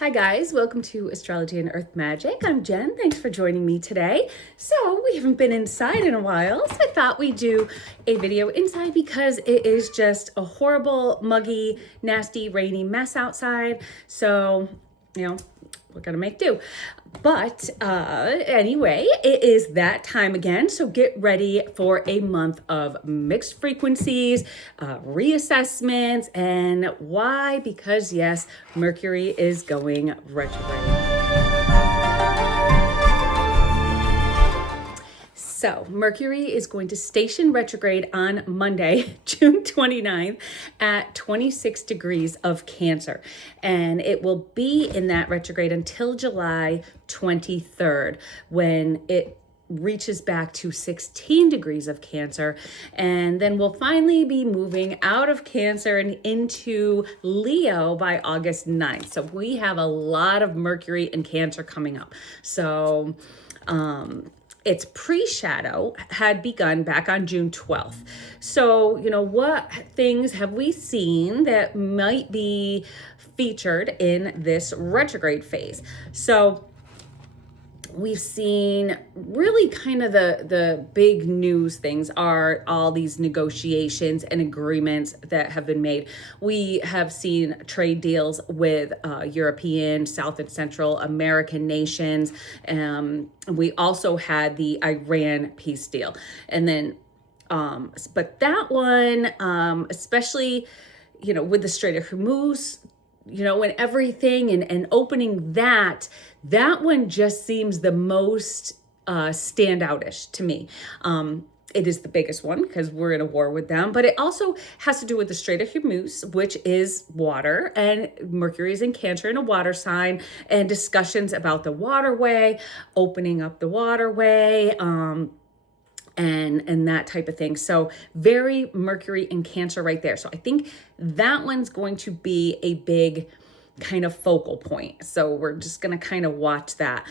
Hi guys, welcome to Astrology and Earth Magic. I'm Jen. Thanks for joining me today. So we haven't been inside in a while, so I thought we'd do a video inside because it is just a horrible, muggy, nasty, rainy mess outside. So, we're gonna make do. But anyway, it is that time again. So get ready for a month of mixed frequencies, reassessments, and why? Because yes, Mercury is going retrograde. So Mercury is going to station retrograde on Monday, June 29th at 26 degrees of Cancer. And it will be in that retrograde until July 23rd when it reaches back to 16 degrees of Cancer. And then we'll finally be moving out of Cancer and into Leo by August 9th. So we have a lot of Mercury and Cancer coming up. So, its pre-shadow had begun back on June 12th. So, what things have we seen that might be featured in this retrograde phase? So, we've seen really kind of the big news things are all these negotiations and agreements that have been made. We have seen trade deals with European, South and Central American nations. We also had the Iran peace deal. And then, but that one, especially, with the Strait of Hormuz, and everything and opening that one just seems the most standoutish to me. It is the biggest one because we're in a war with them, but it also has to do with the Strait of Hormuz, which is water, and Mercury is in Cancer in a water sign, and discussions about the waterway, opening up the waterway, and that type of thing. So very Mercury in Cancer right there. So I think that one's going to be a big kind of focal point. So we're just going to kind of watch that.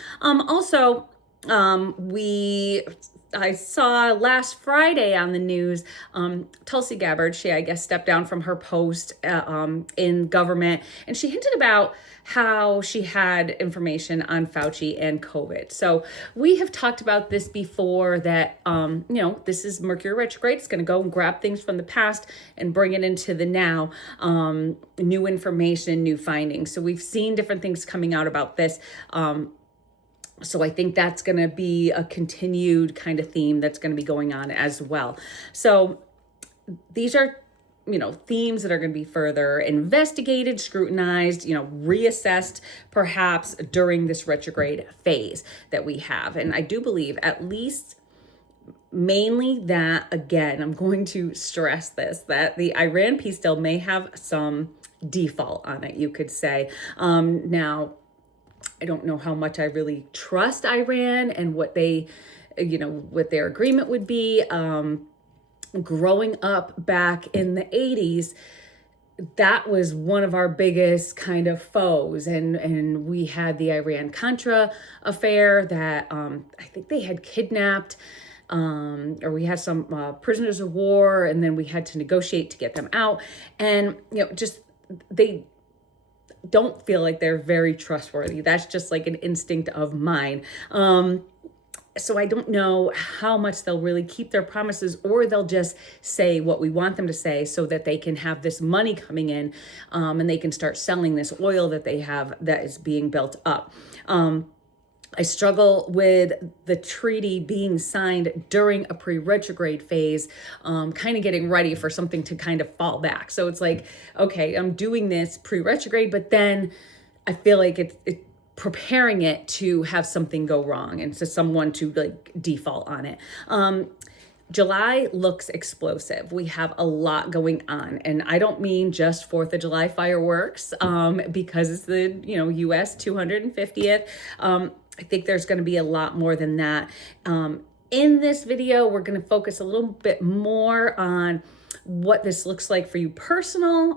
I saw last Friday on the news, Tulsi Gabbard, she, I guess, stepped down from her post in government, and she hinted about how she had information on Fauci and COVID. So we have talked about this before that, this is Mercury retrograde. It's going to go and grab things from the past and bring it into the now, new information, new findings. So we've seen different things coming out about this. So I think that's going to be a continued kind of theme that's going to be going on as well. So these are, themes that are going to be further investigated, scrutinized, reassessed perhaps during this retrograde phase that we have. And I do believe at least mainly that, again, I'm going to stress this, that the Iran peace deal may have some default on it, you could say. Now, I don't know how much I really trust Iran and what they, what their agreement would be. Growing up back in the 80s, that was one of our biggest kind of foes. And we had the Iran-Contra affair that I think they had kidnapped, or we had some prisoners of war, and then we had to negotiate to get them out. And, they don't feel like they're very trustworthy. That's just like an instinct of mine. So I don't know how much they'll really keep their promises, or they'll just say what we want them to say so that they can have this money coming in, and they can start selling this oil that they have that is being built up. I struggle with the treaty being signed during a pre-retrograde phase, kind of getting ready for something to kind of fall back. So it's like, okay, I'm doing this pre-retrograde, but then I feel like it's preparing it to have something go wrong and to someone to like default on it. July looks explosive. We have a lot going on, and I don't mean just 4th of July fireworks, because it's the, US 250th. I think there's going to be a lot more than that. In this video, we're going to focus a little bit more on what this looks like for you personally.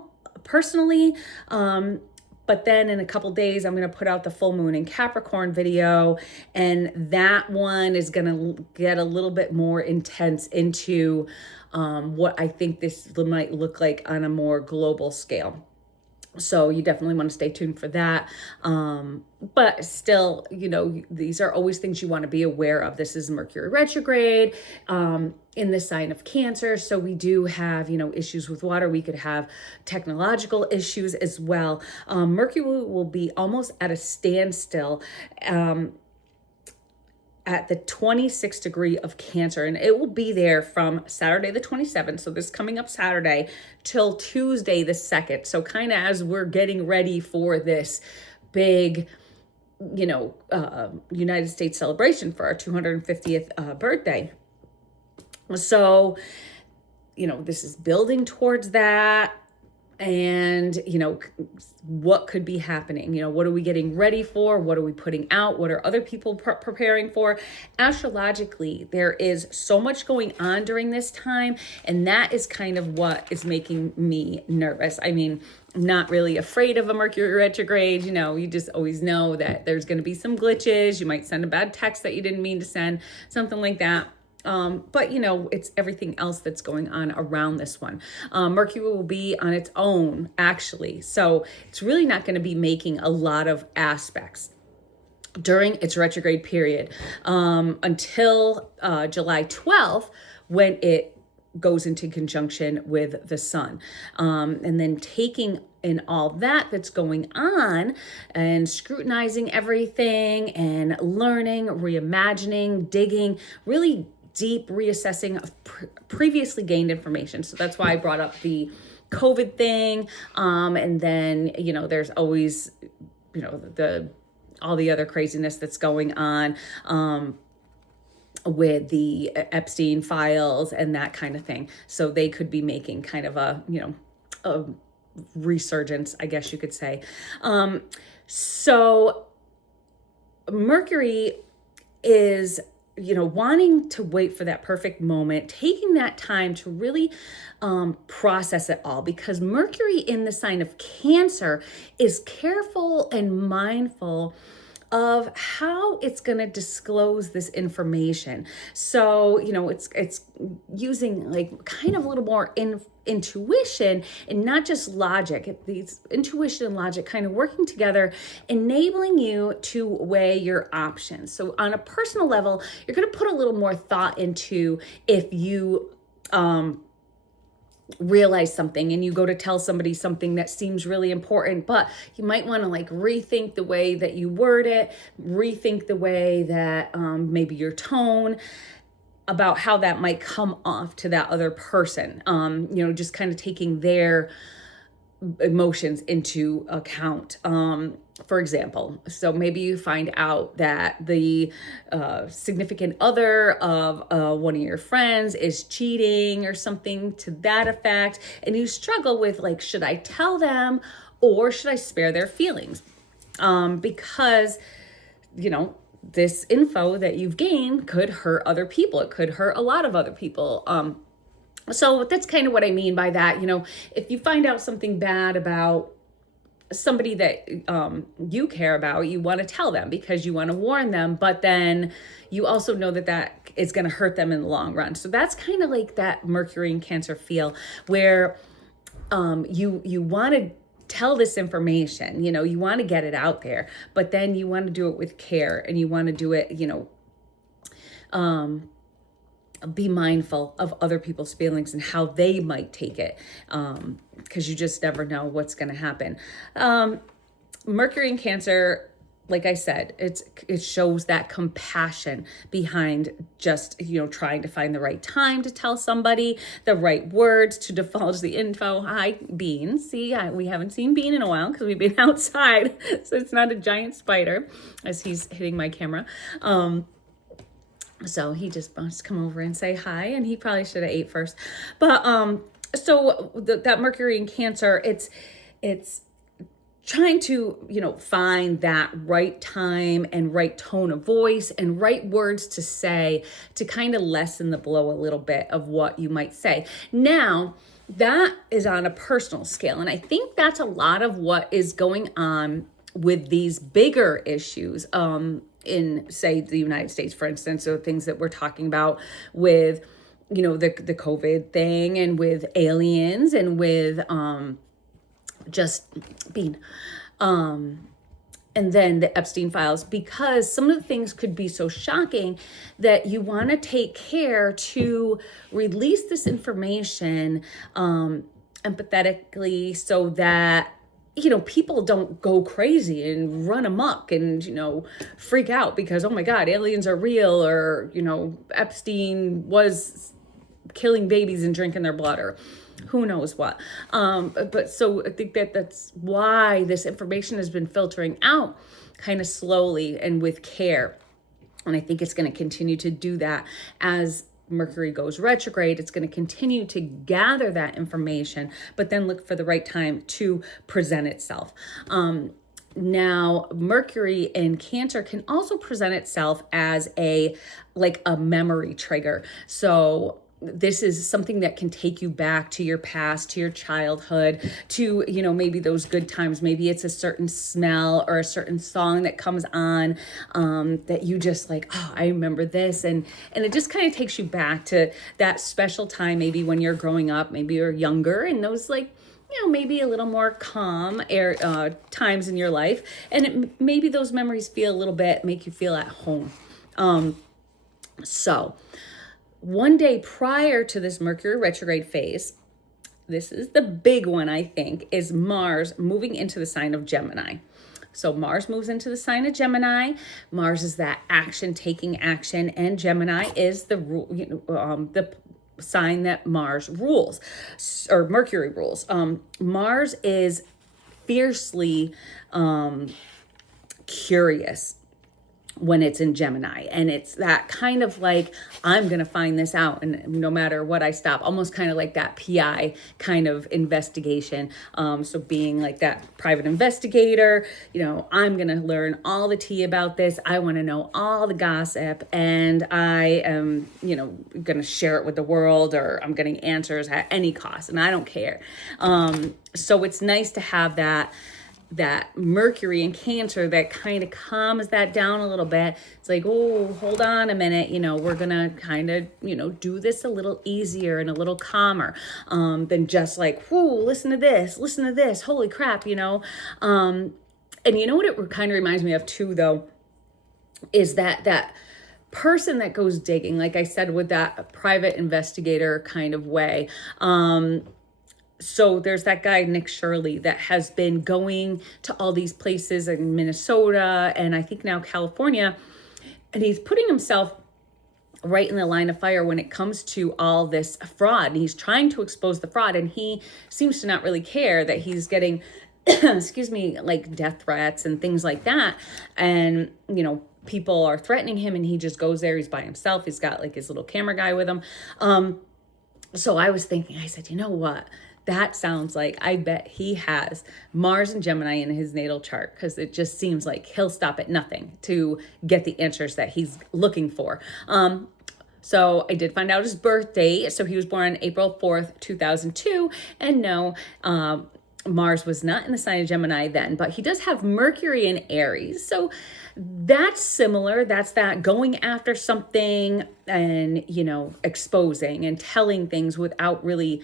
But then in a couple days, I'm going to put out the full moon in Capricorn video. And that one is going to get a little bit more intense into what I think this might look like on a more global scale. So you definitely want to stay tuned for that. But still, these are always things you want to be aware of. This is Mercury retrograde in the sign of Cancer. So we do have, issues with water. We could have technological issues as well. Mercury will be almost at a standstill at the 26th degree of Cancer, and it will be there from Saturday the 27th, so this coming up Saturday, till Tuesday the 2nd. So kind of as we're getting ready for this big United States celebration for our 250th birthday. So this is building towards that. And, what could be happening? What are we getting ready for? What are we putting out? What are other people preparing for? Astrologically, there is so much going on during this time. And that is kind of what is making me nervous. I mean, I'm not really afraid of a Mercury retrograde. You just always know that there's going to be some glitches. You might send a bad text that you didn't mean to send, something like that. But it's everything else that's going on around this one. Mercury will be on its own, actually. So it's really not going to be making a lot of aspects during its retrograde period until July 12th, when it goes into conjunction with the sun. And then taking in all that's going on and scrutinizing everything and learning, reimagining, digging, really deep reassessing of previously gained information. So that's why I brought up the COVID thing. And then, there's always, all the other craziness that's going on with the Epstein files and that kind of thing. So they could be making kind of a resurgence, I guess you could say. So Mercury is wanting to wait for that perfect moment, taking that time to really process it all, because Mercury in the sign of Cancer is careful and mindful of how it's going to disclose this information. So, it's using like kind of a little more intuition and not just logic. These intuition and logic kind of working together, enabling you to weigh your options. So on a personal level, you're going to put a little more thought into if you realize something and you go to tell somebody something that seems really important, but you might want to like rethink the way that you word it, rethink the way that maybe your tone, about how that might come off to that other person. Just kind of taking their emotions into account. For example, so maybe you find out that the significant other of one of your friends is cheating or something to that effect, and you struggle with like, should I tell them or should I spare their feelings? Because, this info that you've gained could hurt other people. It could hurt a lot of other people. So that's kind of what I mean by that. If you find out something bad about somebody that you care about, you want to tell them because you want to warn them, but then you also know that is going to hurt them in the long run. So that's kind of like that Mercury and Cancer feel, where you want to tell this information, you want to get it out there, but then you want to do it with care, and you want to do it, be mindful of other people's feelings and how they might take it, because you just never know what's going to happen. Mercury in Cancer, like I said, it shows that compassion behind just, trying to find the right time to tell somebody, the right words to divulge the info. Hi, Bean. See, we haven't seen Bean in a while because we've been outside, so it's not a giant spider as he's hitting my camera. So he just wants to come over and say hi, and he probably should have ate first. But so that Mercury in Cancer, it's trying to, find that right time and right tone of voice and right words to say to kind of lessen the blow a little bit of what you might say. Now, that is on a personal scale, and I think that's a lot of what is going on with these bigger issues in, say, the United States, for instance, or things that we're talking about with, the COVID thing, and with aliens, and with just being. And then the Epstein files, because some of the things could be so shocking that you want to take care to release this information empathetically, so that people don't go crazy and run amok and freak out because, oh my God, aliens are real, or Epstein was killing babies and drinking their blood, or who knows what. But so I think that's why this information has been filtering out kind of slowly and with care. And I think it's going to continue to do that as Mercury goes retrograde. It's going to continue to gather that information, but then look for the right time to present itself. Now, Mercury in Cancer can also present itself as a memory trigger. So this is something that can take you back to your past, to your childhood, to, maybe those good times. Maybe it's a certain smell or a certain song that comes on that you just oh, I remember this. And it just kind of takes you back to that special time, maybe when you're growing up, maybe you're younger, and those maybe a little more calm times in your life. And maybe those memories make you feel at home. So one day prior to this Mercury retrograde phase, this is the big one, I think, is Mars moving into the sign of Gemini. So Mars moves into the sign of Gemini. Mars is that action, taking action, and Gemini is the sign that Mars rules, or Mercury rules. Mars is fiercely curious when it's in Gemini, and it's that kind of I'm gonna find this out, and no matter what I stop, almost kind of like that PI kind of investigation. So being like that private investigator, I'm gonna learn all the tea about this. I want to know all the gossip, and I am gonna share it with the world, or I'm getting answers at any cost, and I don't care. So it's nice to have that Mercury in Cancer that kind of calms that down a little bit. It's oh, hold on a minute, we're gonna kind of do this a little easier and a little calmer than just whoa, listen to this, holy crap. And you know what it kind of reminds me of too, though, is that person that goes digging, like I said, with that private investigator kind of way. So there's that guy, Nick Shirley, that has been going to all these places in Minnesota and I think now California, and he's putting himself right in the line of fire when it comes to all this fraud. And he's trying to expose the fraud, and he seems to not really care that he's getting, excuse me, death threats and things like that. And, people are threatening him, and he just goes there. He's by himself. He's got his little camera guy with him. So I was thinking, I said, you know what? That sounds I bet he has Mars and Gemini in his natal chart, because it just seems he'll stop at nothing to get the answers that he's looking for. So I did find out his birth date. So he was born on April 4th, 2002. And no, Mars was not in the sign of Gemini then, but he does have Mercury in Aries. So that's similar. That's that going after something and, exposing and telling things without really,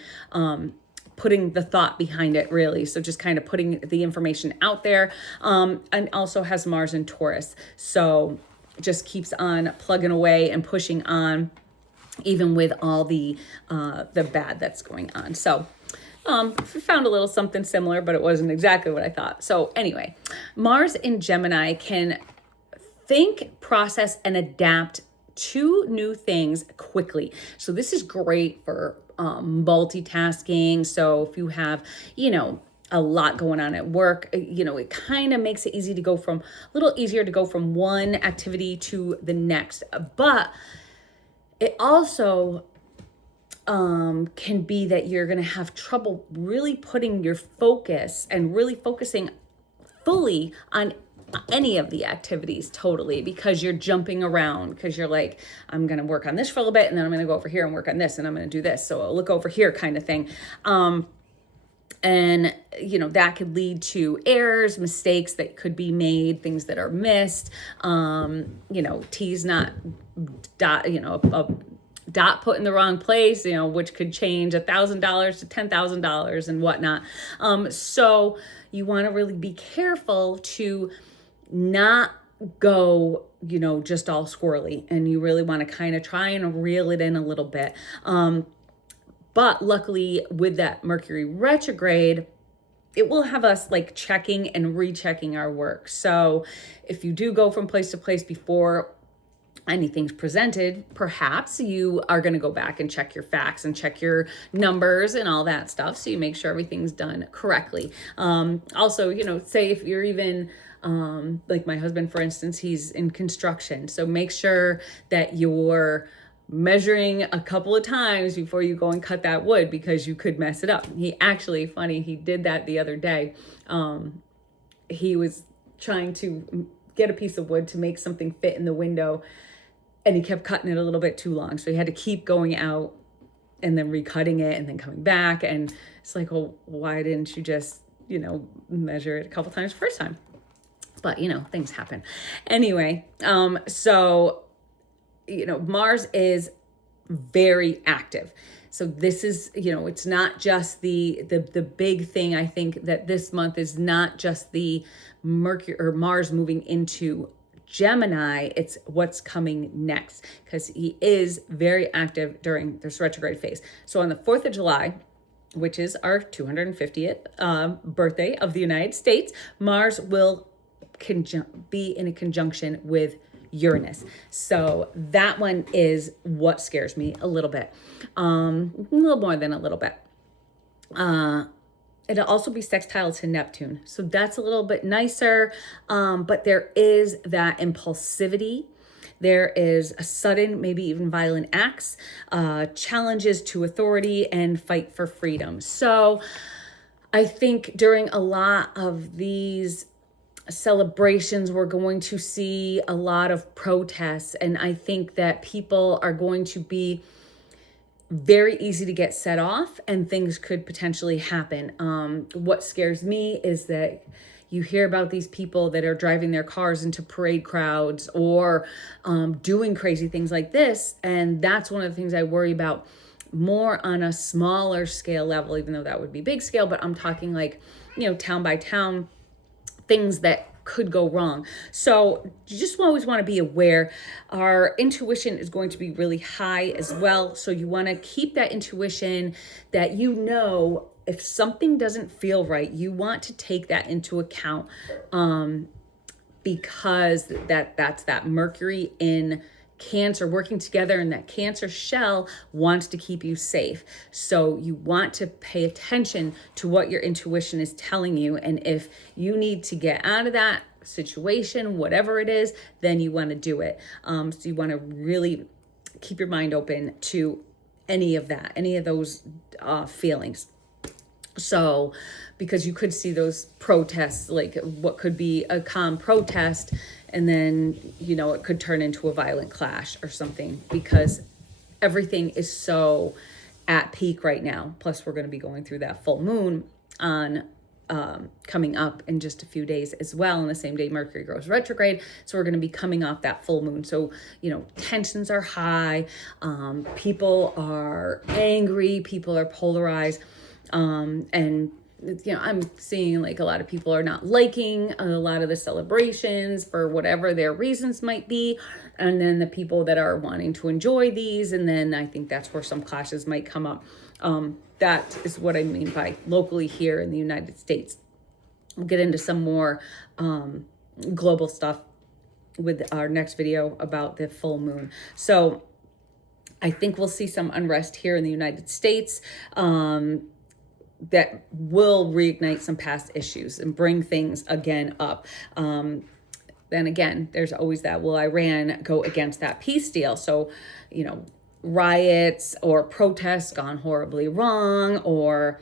putting the thought behind it, really. So just kind of putting the information out there, and also has Mars in Taurus. So just keeps on plugging away and pushing on, even with all the bad that's going on. So found a little something similar, but it wasn't exactly what I thought. So anyway, Mars in Gemini can think, process, and adapt to new things quickly. So this is great for multitasking. So if you have, a lot going on at work, it kind of makes it a little easier to go from one activity to the next. But it also can be that you're going to have trouble really putting your focus and really focusing fully on any of the activities totally, because you're jumping around, because you're I'm going to work on this for a little bit, and then I'm going to go over here and work on this, and I'm going to do this. So I'll look over here kind of thing. And, that could lead to errors, mistakes that could be made, things that are missed, T's not, dot put in the wrong place, which could change $1,000 to $10,000 and whatnot. So you want to really be careful to not go, just all squirrely, and you really want to kind of try and reel it in a little bit. But luckily with that Mercury retrograde, it will have us like checking and rechecking our work. So if you do go from place to place before anything's presented, perhaps you are going to go back and check your facts and check your numbers and all that stuff, so you make sure everything's done correctly. Also, say if you're even like my husband, for instance, he's in construction, so make sure that you're measuring a couple of times before you go and cut that wood, because you could mess it up. He did that the other day. He was trying to get a piece of wood to make something fit in the window, and he kept cutting it a little bit too long. So he had to keep going out and then recutting it and then coming back. And it's like, well, why didn't you just, measure it a couple times first time? But, things happen. Anyway, so, Mars is very active. So this is, it's not just the big thing. I think that this month is not just the Mercury or Mars moving into Gemini, it's what's coming next, because he is very active during this retrograde phase. So on the 4th of July, which is our 250th birthday of the United States, Mars will be in a conjunction with Uranus. So that one is what scares me a little bit, a little more than a little bit. It'll also be sextile to Neptune. So that's a little bit nicer. But there is that impulsivity. There is a sudden, maybe even violent acts, challenges to authority, and fight for freedom. So I think during a lot of these celebrations, we're going to see a lot of protests. And I think that people are going to be very easy to get set off, and things could potentially happen. What scares me is that you hear about these people that are driving their cars into parade crowds or doing crazy things like this. And that's one of the things I worry about more on a smaller scale level, even though that would be big scale, but I'm talking like, town by town, things that could go wrong. So you just always want to be aware. Our intuition is going to be really high as well. So you want to keep that intuition that, if something doesn't feel right, you want to take that into account, because that's that Mercury in Cancer working together, and that Cancer shell wants to keep you safe. So you want to pay attention to what your intuition is telling you. And if you need to get out of that situation, whatever it is, then you want to do it. So you want to really keep your mind open to any of those feelings. So, because you could see those protests, like what could be a calm protest, and then, it could turn into a violent clash or something, because everything is so at peak right now. Plus, we're going to be going through that full moon on coming up in just a few days as well. On the same day Mercury goes retrograde. So we're going to be coming off that full moon. So, tensions are high. People are angry. People are polarized. And I'm seeing like a lot of people are not liking a lot of the celebrations for whatever their reasons might be. And then the people that are wanting to enjoy these. And then I think that's where some clashes might come up. That is what I mean by locally here in the United States. We'll get into some more global stuff with our next video about the full moon. So I think we'll see some unrest here in the United States. That will reignite some past issues and bring things again up. Then again, there's always that, will Iran go against that peace deal? So, riots or protests gone horribly wrong, or,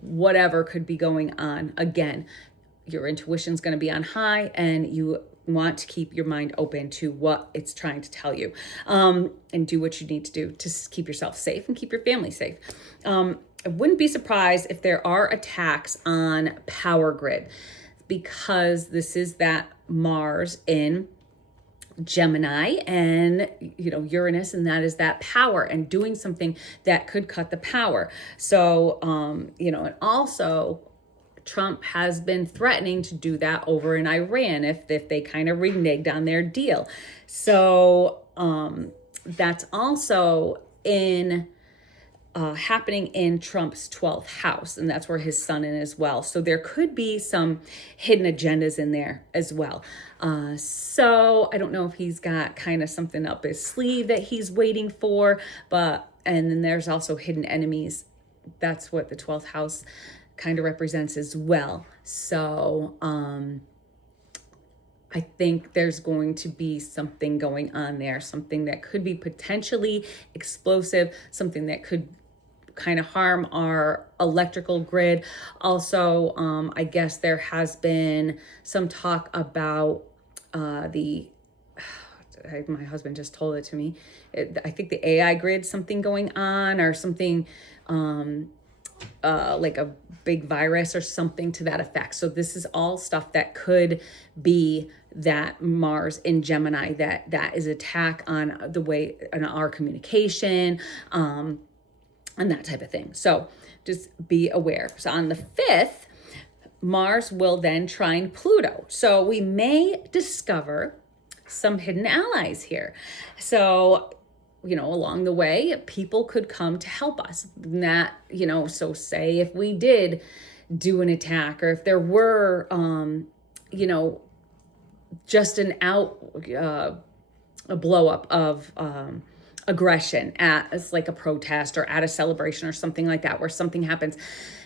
whatever could be going on. Again, your intuition's going to be on high, and you want to keep your mind open to what it's trying to tell you, and do what you need to do to keep yourself safe and keep your family safe. I wouldn't be surprised if there are attacks on power grid, because this is that Mars in Gemini and, Uranus, and that is that power and doing something that could cut the power. So, and also Trump has been threatening to do that over in Iran if they kind of reneged on their deal. So that's also happening in Trump's 12th house, and that's where his sun is as well. So there could be some hidden agendas in there as well. So I don't know if he's got kind of something up his sleeve that he's waiting for, and then there's also hidden enemies. That's what the 12th house kind of represents as well. So I think there's going to be something going on there, something that could be potentially explosive, something that could kind of harm our electrical grid. Also, I guess there has been some talk about my husband just told it to me. I think the AI grid, something going on, or something like a big virus or something to that effect. So this is all stuff that could be that Mars in Gemini, that is attack on our communication, and that type of thing. So just be aware. So on the 5th, Mars will then trine Pluto. So we may discover some hidden allies here. So, along the way, people could come to help us. So say if we did do an attack, or if there were, just a blow up of aggression as like a protest or at a celebration or something like that, where something happens,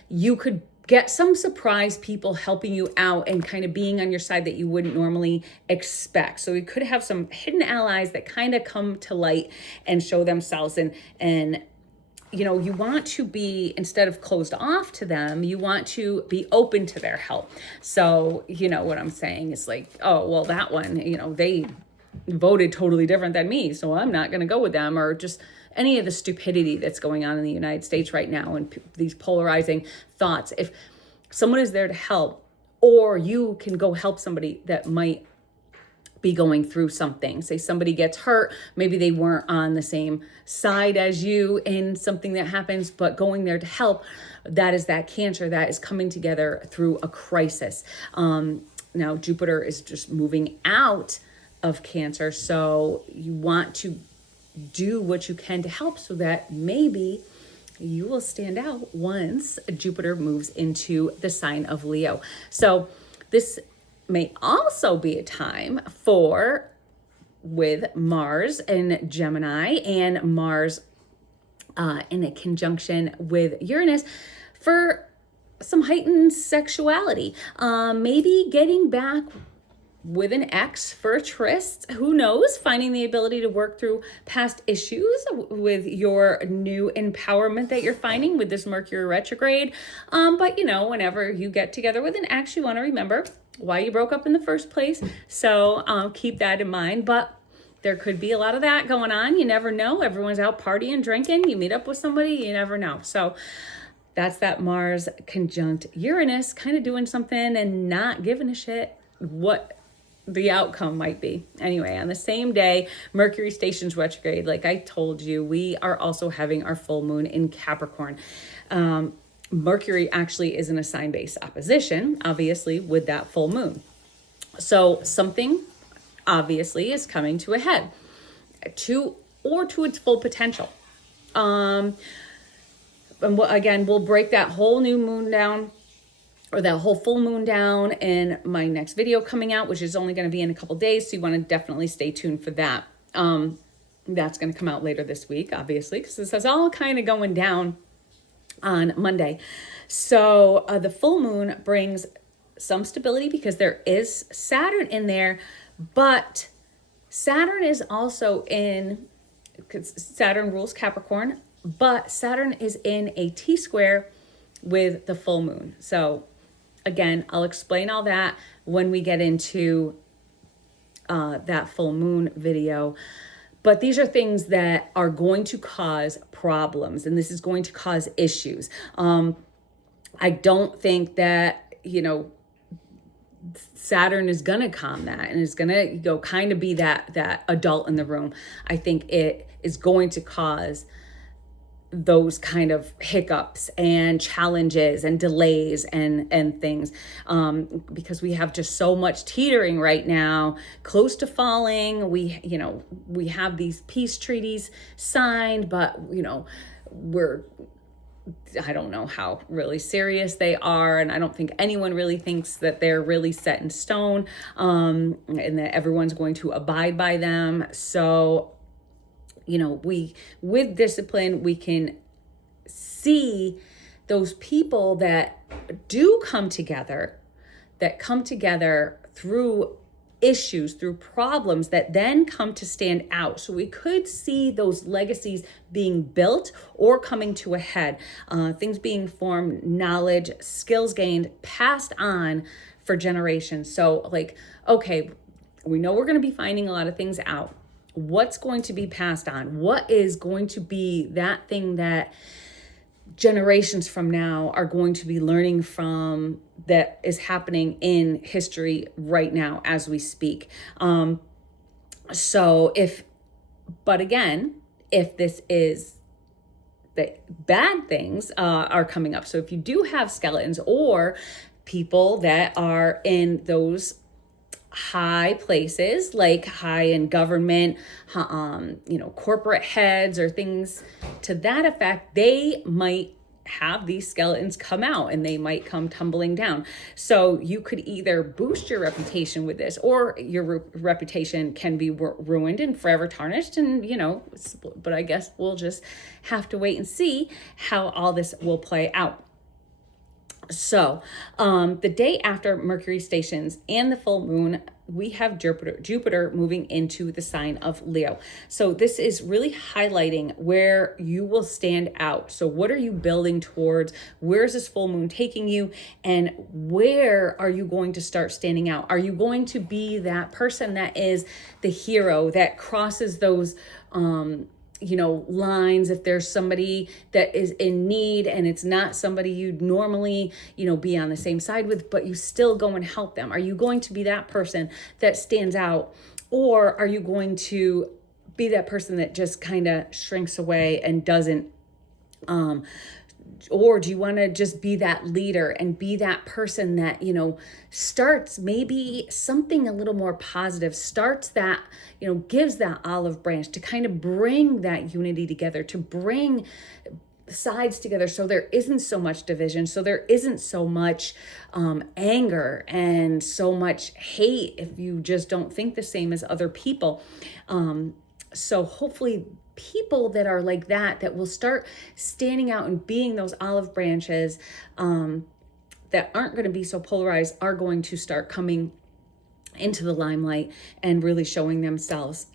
you could get some surprise people helping you out and kind of being on your side that you wouldn't normally expect. So we could have some hidden allies that kind of come to light and show themselves, and you want to be, instead of closed off to them, you want to be open to their help. So, what I'm saying is like, oh, well, that one, they voted totally different than me, so I'm not going to go with them, or just any of the stupidity that's going on in the United States right now, and these polarizing thoughts. If someone is there to help, or you can go help somebody that might be going through something, say somebody gets hurt, maybe they weren't on the same side as you in something that happens, but going there to help, that is that Cancer that is coming together through a crisis. Now Jupiter is just moving out of Cancer, so you want to do what you can to help, so that maybe you will stand out once Jupiter moves into the sign of Leo. So this may also be a time with Mars in Gemini and Mars in a conjunction with Uranus, for some heightened sexuality. Maybe getting back with an ex for a tryst, who knows, finding the ability to work through past issues with your new empowerment that you're finding with this Mercury retrograde. But whenever you get together with an ex, you want to remember why you broke up in the first place. So keep that in mind. But there could be a lot of that going on. You never know. Everyone's out partying, drinking. You meet up with somebody, you never know. So that's that Mars conjunct Uranus, kind of doing something and not giving a shit what the outcome might be. Anyway, on the same day, Mercury stations retrograde. Like I told you, we are also having our full moon in Capricorn. Mercury actually is in a sign-based opposition, obviously, with that full moon. So something obviously is coming to a head, to its full potential. And again, we'll break that whole new moon down, or that whole full moon down, in my next video coming out, which is only going to be in a couple days. So you want to definitely stay tuned for that. That's going to come out later this week, obviously, because this is all kind of going down on Monday. So the full moon brings some stability because is Saturn in there, but Saturn is also because Saturn rules Capricorn, but Saturn is in a T-square with the full moon. So again, I'll explain all that when we get into that full moon video. But these are things that are going to cause problems, and this is going to cause issues. I don't think that, Saturn is going to calm that and is going to kind of be that adult in the room. I think it is going to cause those kind of hiccups and challenges and delays and things, because we have just so much teetering right now, close to falling. We have these peace treaties signed, but I don't know how really serious they are, and I don't think anyone really thinks that they're really set in stone, and that everyone's going to abide by them. So, with discipline, we can see those people that do come together, through issues, through problems, that then come to stand out. So we could see those legacies being built or coming to a head, things being formed, knowledge, skills gained, passed on for generations. So okay, we know we're going to be finding a lot of things out. What's going to be passed on? What is going to be that thing that generations from now are going to be learning from, that is happening in history right now as we speak? But again, if this is the bad things are coming up. So if you do have skeletons or people that are in those high places, like high in government, corporate heads or things to that effect, they might have these skeletons come out and they might come tumbling down. So you could either boost your reputation with this, or your reputation can be ruined and forever tarnished. And, but I guess we'll just have to wait and see how all this will play out. So the day after Mercury stations and the full moon, we have Jupiter moving into the sign of Leo. So this is really highlighting where you will stand out. So what are you building towards? Where's this full moon taking you? And where are you going to start standing out? Are you going to be that person that is the hero that crosses those lines, if there's somebody that is in need and it's not somebody you'd normally, be on the same side with, but you still go and help them? Are you going to be that person that stands out? Or are you going to be that person that just kind of shrinks away and doesn't, or do you want to just be that leader and be that person that, starts maybe something a little more positive, starts that, gives that olive branch to kind of bring that unity together, to bring sides together, so there isn't so much division, so there isn't so much anger and so much hate if you just don't think the same as other people. So hopefully people that are like that will start standing out and being those olive branches that aren't going to be so polarized, are going to start coming into the limelight and really showing themselves.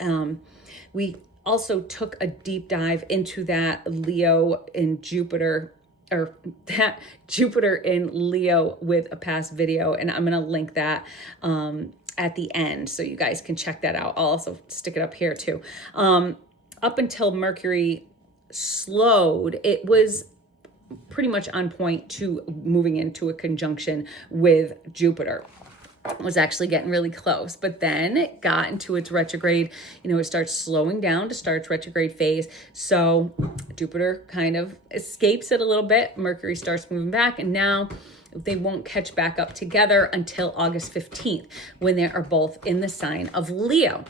We also took a deep dive into that Leo in Jupiter, or that Jupiter in Leo, with a past video, and I'm going to link that at the end so you guys can check that out. I'll also stick it up here too. Up until Mercury slowed, it was pretty much on point to moving into a conjunction with Jupiter. It was actually getting really close, but then it got into its retrograde. It starts slowing down to start its retrograde phase. So Jupiter kind of escapes it a little bit. Mercury starts moving back, and now they won't catch back up together until August 15th, when they are both in the sign of Leo.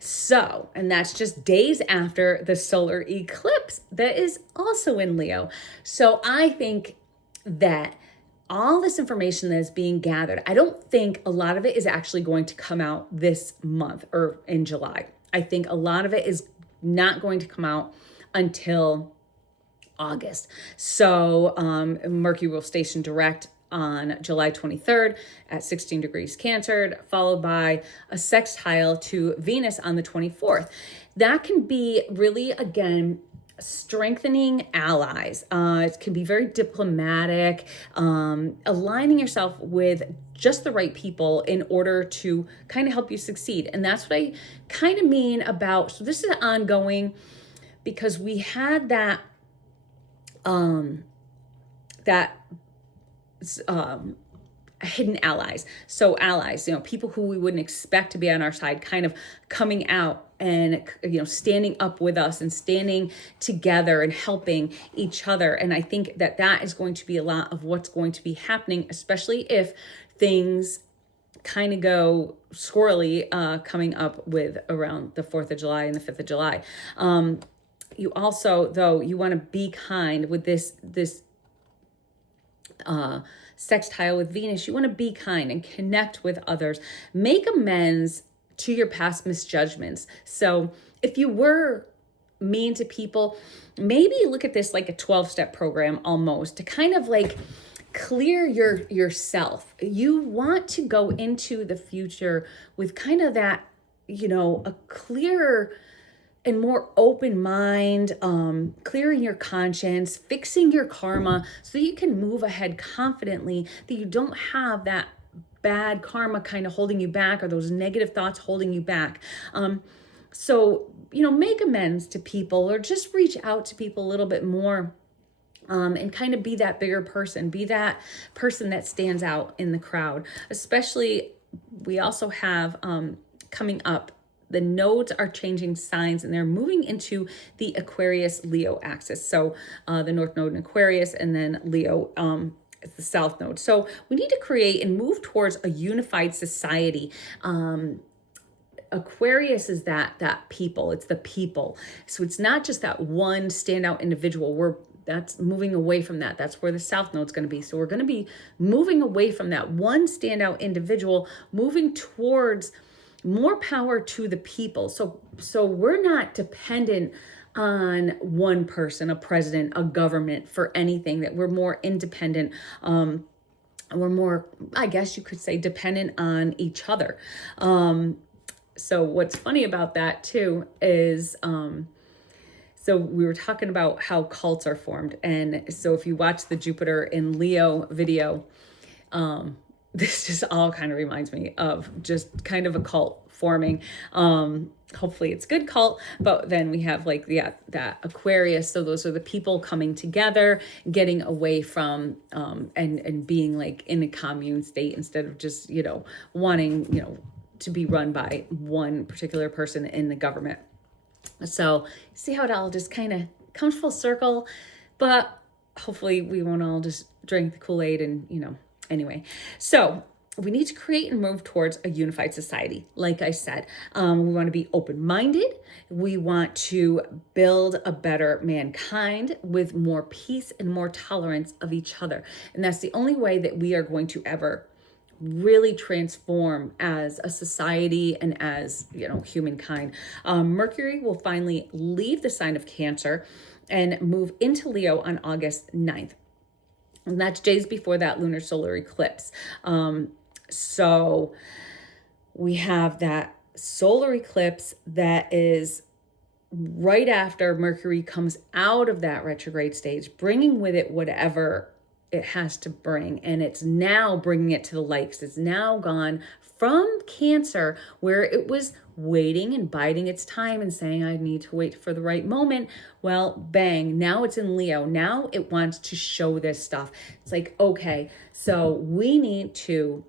So, and that's just days after the solar eclipse that is also in Leo. So I think that all this information that is being gathered, I don't think a lot of it is actually going to come out this month or in July. I think a lot of it is not going to come out until August. So Mercury will station direct on July 23rd at 16 degrees Cancer, followed by a sextile to Venus on the 24th. That can be really, again, strengthening allies. It can be very diplomatic, aligning yourself with just the right people in order to kind of help you succeed. And that's what I kind of mean about, so this is ongoing, because we had that hidden allies. So allies, people who we wouldn't expect to be on our side, kind of coming out and, standing up with us and standing together and helping each other. And I think that is going to be a lot of what's going to be happening, especially if things kind of go squirrely coming up with around the 4th of July and the 5th of July. You also, though, you want to be kind with this sextile with Venus. You want to be kind and connect with others. Make amends to your past misjudgments. So if you were mean to people, maybe look at this like a 12-step program almost, to kind of like clear yourself. You want to go into the future with kind of that, a clearer and more open mind, clearing your conscience, fixing your karma, so you can move ahead confidently, that you don't have that bad karma kind of holding you back, or those negative thoughts holding you back. So, make amends to people, or just reach out to people a little bit more, and kind of be that bigger person, be that person that stands out in the crowd. Especially, we also have coming up, the nodes are changing signs, and they're moving into the Aquarius Leo axis. So the North Node in Aquarius, and then Leo is the South Node. So we need to create and move towards a unified society. Aquarius is that people. It's the people. So it's not just that one standout individual. That's moving away from that. That's where the South Node is going to be. So we're going to be moving away from that one standout individual, moving towards more power to the people. So we're not dependent on one person, a president, a government, for anything. That we're more independent. We're more, I guess you could say, dependent on each other. So what's funny about that too is, so we were talking about how cults are formed. And so if you watch the Jupiter in Leo video, this just all kind of reminds me of just kind of a cult forming. Hopefully it's good cult, but then we have like, that Aquarius. So those are the people coming together, getting away from, and being like in a commune state, instead of just, wanting, to be run by one particular person in the government. So see how it all just kind of comes full circle, but hopefully we won't all just drink the Kool-Aid and, anyway. So we need to create and move towards a unified society. Like I said, we want to be open-minded. We want to build a better mankind with more peace and more tolerance of each other. And that's the only way that we are going to ever really transform as a society and as, humankind. Mercury will finally leave the sign of Cancer and move into Leo on August 9th. And that's days before that lunar solar eclipse. So we have that solar eclipse that is right after Mercury comes out of that retrograde stage, bringing with it whatever it has to bring. And it's now bringing it to the light, because it's now gone from Cancer, where it was waiting and biding its time and saying, I need to wait for the right moment. Well, bang, now it's in Leo. Now it wants to show this stuff. It's like, okay, so we need to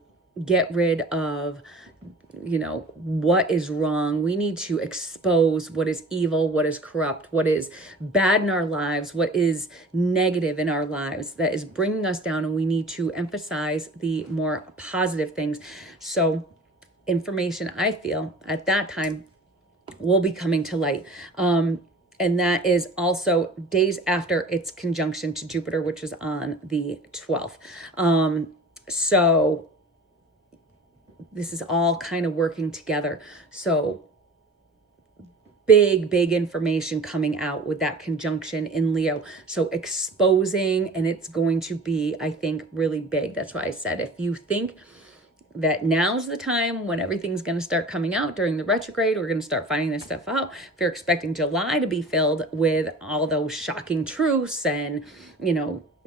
get rid of, what is wrong. We need to expose what is evil, what is corrupt, what is bad in our lives, what is negative in our lives that is bringing us down. And we need to emphasize the more positive things. So information, I feel, at that time will be coming to light. And that is also days after its conjunction to Jupiter, which is on the 12th. So this is all kind of working together. So big information coming out with that conjunction in Leo. So exposing, and it's going to be, I think, really big. That's why I said, if you think that now's the time when everything's going to start coming out during the retrograde, we're going to start finding this stuff out. If you're expecting July to be filled with all those shocking truths and,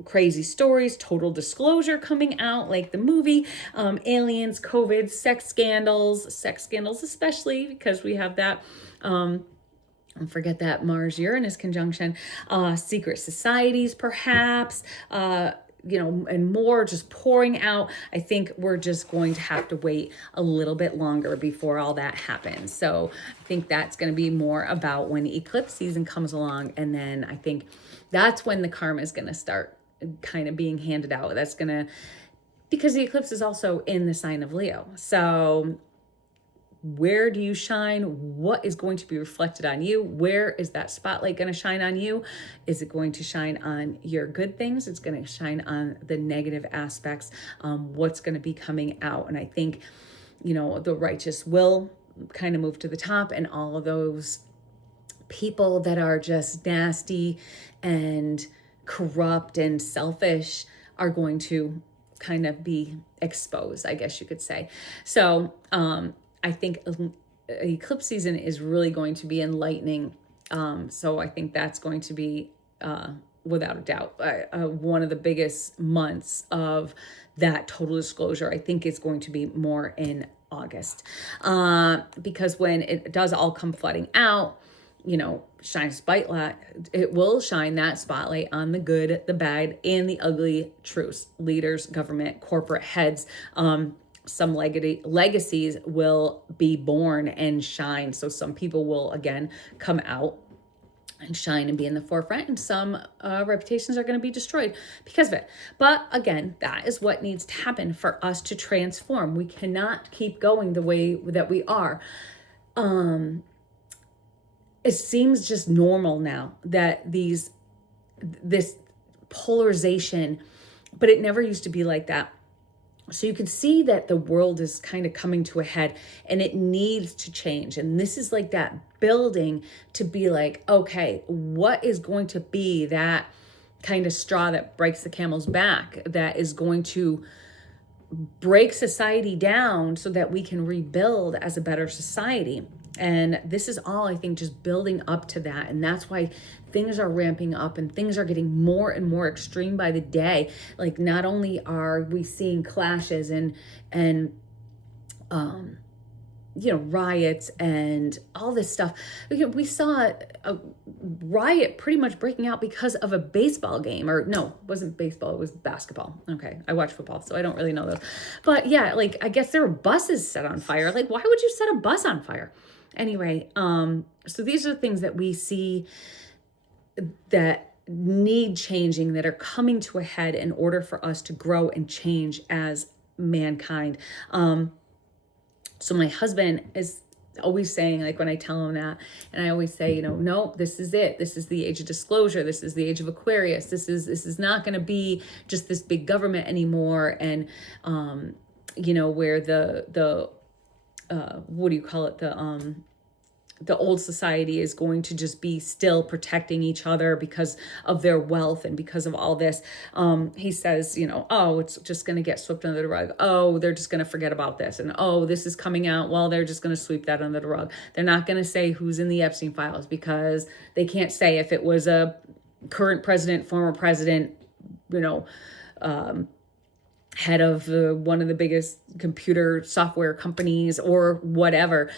crazy stories, total disclosure coming out, like the movie, aliens, COVID, sex scandals especially because we have that, don't forget that Mars-Uranus conjunction, secret societies perhaps, and more just pouring out. I think we're just going to have to wait a little bit longer before all that happens. So I think that's going to be more about when eclipse season comes along. And then I think that's when the karma is going to start kind of being handed out. That's going to, because the eclipse is also in the sign of Leo. So where do you shine? What is going to be reflected on you? Where is that spotlight going to shine on you? Is it going to shine on your good things? It's going to shine on the negative aspects. What's going to be coming out? And I think, the righteous will kind of move to the top, and all of those people that are just nasty and corrupt and selfish are going to kind of be exposed, I guess you could say. So, I think eclipse season is really going to be enlightening. So I think that's going to be, without a doubt, one of the biggest months of that total disclosure. I think it's going to be more in August, because when it does all come flooding out, shine a spotlight. It will shine that spotlight on the good, the bad, and the ugly truths. Leaders, government, corporate heads. Some legacies will be born and shine. So some people will, again, come out and shine and be in the forefront, and some reputations are going to be destroyed because of it. But again, that is what needs to happen for us to transform. We cannot keep going the way that we are. It seems just normal now that this polarization, but it never used to be like that. So you can see that the world is kind of coming to a head, and it needs to change. And this is like that building to be like, okay, what is going to be that kind of straw that breaks the camel's back, that is going to break society down so that we can rebuild as a better society? And this is all, I think, just building up to that. And that's why things are ramping up and things are getting more and more extreme by the day. Like, not only are we seeing clashes and riots and all this stuff. We saw a riot pretty much breaking out because of a baseball game, or no, it wasn't baseball, it was basketball. Okay, I watch football, so I don't really know those. But yeah, like, I guess there were buses set on fire. Like, why would you set a bus on fire? Anyway, so these are the things that we see that need changing, that are coming to a head in order for us to grow and change as mankind. So my husband is always saying, like, when I tell him that, and I always say, no, this is it. This is the age of disclosure. This is the age of Aquarius. This is not going to be just this big government anymore. And, where the what do you call it? The old society is going to just be still protecting each other because of their wealth and because of all this. He says, oh, it's just going to get swept under the rug. Oh, they're just going to forget about this. And, oh, this is coming out. Well, they're just going to sweep that under the rug. They're not going to say who's in the Epstein files, because they can't say if it was a current president, former president, head of one of the biggest computer software companies or whatever.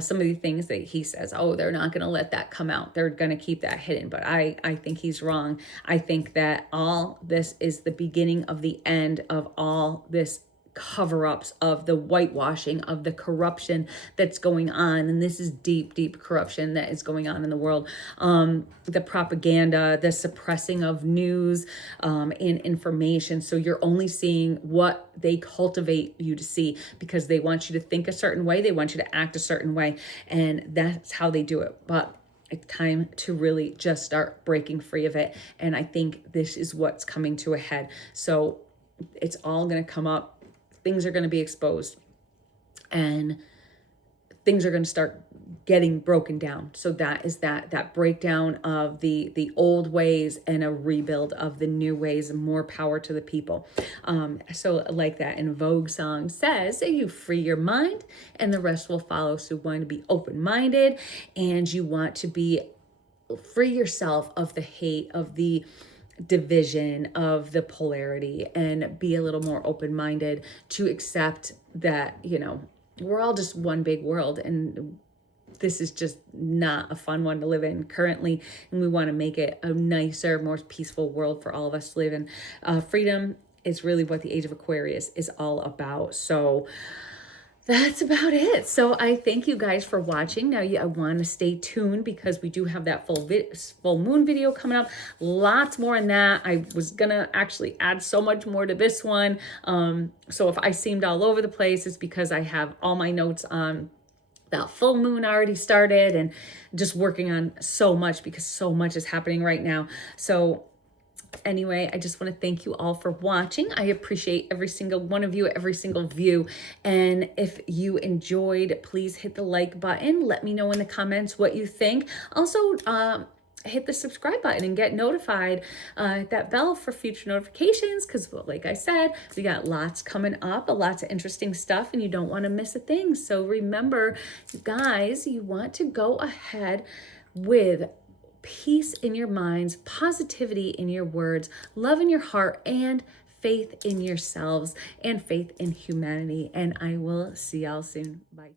Some of the things that he says, oh, they're not going to let that come out. They're going to keep that hidden. But I think he's wrong. I think that all this is the beginning of the end of all this cover-ups, of the whitewashing, of the corruption that's going on. And this is deep, deep corruption that is going on in the world. The propaganda, the suppressing of news and information. So you're only seeing what they cultivate you to see, because they want you to think a certain way. They want you to act a certain way. And that's how they do it. But it's time to really just start breaking free of it. And I think this is what's coming to a head. So it's all going to come up. Things are going to be exposed, and things are going to start getting broken down. So that is that breakdown of the old ways and a rebuild of the new ways, and more power to the people. So like that In Vogue song says, you free your mind and the rest will follow. So you want to be open-minded, and you want to be free yourself of the hate, of the division, of the polarity, and be a little more open-minded to accept that, we're all just one big world, and this is just not a fun one to live in currently, and we want to make it a nicer, more peaceful world for all of us to live in. Freedom is really what the age of Aquarius is all about. So that's about it. So I thank you guys for watching. Now I want to stay tuned because we do have that full moon video coming up. Lots more in that. I was gonna actually add so much more to this one. So if I seemed all over the place, it's because I have all my notes on that full moon already started and just working on so much because so much is happening right now. So anyway, I just want to thank you all for watching. I appreciate every single one of you, every single view. And if you enjoyed, please hit the like button. Let me know in the comments what you think. Also, hit the subscribe button and get notified, that bell for future notifications, because like I said, we got lots coming up, lots of interesting stuff, and you don't want to miss a thing. So remember, you guys, you want to go ahead with peace in your minds, positivity in your words, love in your heart, and faith in yourselves, and faith in humanity. And I will see y'all soon. Bye.